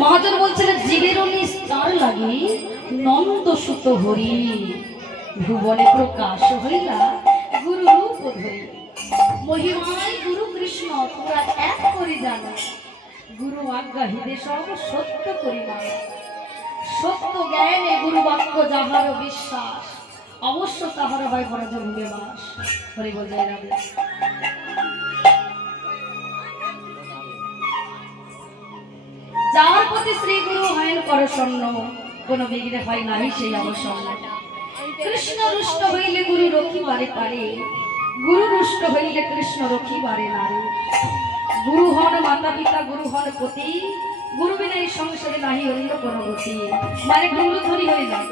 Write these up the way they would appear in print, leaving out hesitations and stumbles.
মহাজন বলছিলেন জীবের নিস্তার লাগি নন্দ সুত হরি ভুবনে প্রকাশ হইলা গুরু রূপ ধরি। মহিমায় গুরু কৃষ্ণ তোরা এক করে জানো, গুরু আজ্ঞা হৃদে সব সত্য করি মানো। সত্য জ্ঞানে গুরু বাক্য যাহার বিশ্বাস, অবশ্য তাহার হয় বরজভূমে বাস। হরি বল জয় রাধে। যার প্রতি শ্রী গুরু হয় করসন্ন, কোন বিঘ্নে হয় নাই সেই অবসন্ন। কৃষ্ণ রুষ্ট হইলে গুরু রক্ষিবারে পারে, গুরু রুষ্ট হইলে কৃষ্ণ রক্ষিবারে নারে। গুরু হন মাতা পিতা, গুরু হন পতি, গুরু বিনা এই সংসারে নাহি অন্য কোন গতি। মানে গুরু ধরি হয়ে যায়।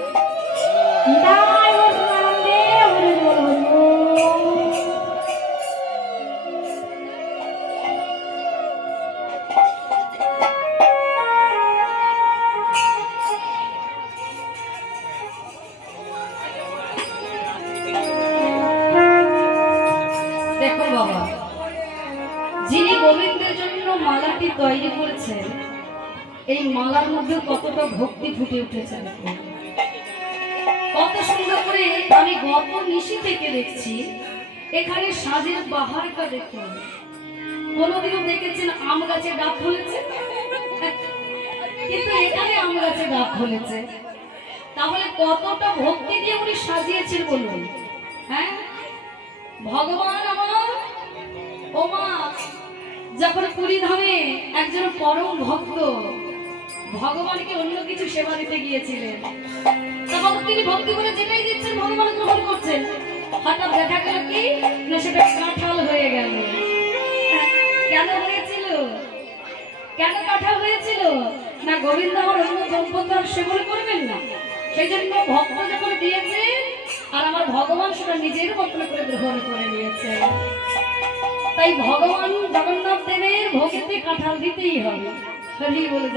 দেখো বাবা, যিনি গোবিন্দের জন্য মালাটি তৈরি করেছেন, এই মালার মধ্যে কতটা ভক্তি ফুটে উঠেছে। কত সুন্দর করে আমি গত নিশি থেকে দেখছি। এখানে সাজের বাহারটা দেখুন। কোনদিনও দেখেছেন আম গাছে ডাব ফলেছে? কিন্তু এখানে আম গাছে ডাব ফলেছে। তাহলে কতটা ভক্তি দিয়ে উনি সাজিয়েছেন বলুন। হ্যাঁ, ভগবান আমার ও মা যখন পুরী ধামে একজন পরম ভক্ত ভগবানকে অন্য কিছু সেবা দিতে গিয়েছিলেন, তখন তিনি ভক্তি করে যেটাই দিচ্ছেন ভগবান গ্রহণ করছেন। হঠাৎ দেখা গেল কি না সেটা কাঁঠাল হয়ে গেল। কেন হয়েছিল? কেন কাঁঠাল হয়েছিল? না গোবিন্দ আমার অন্য দম্পতির সেবন করবেন না, সেই জন্য ভক্ত যখন দিয়েছে আর আমার ভগবান সেটা নিজের মতন করে গ্রহণ করে নিয়েছে। তাই ভগবান জগন্নাথ দেবের ভোগেতে কাঁঠাল দিতেই হবে। হরি বলে যায়।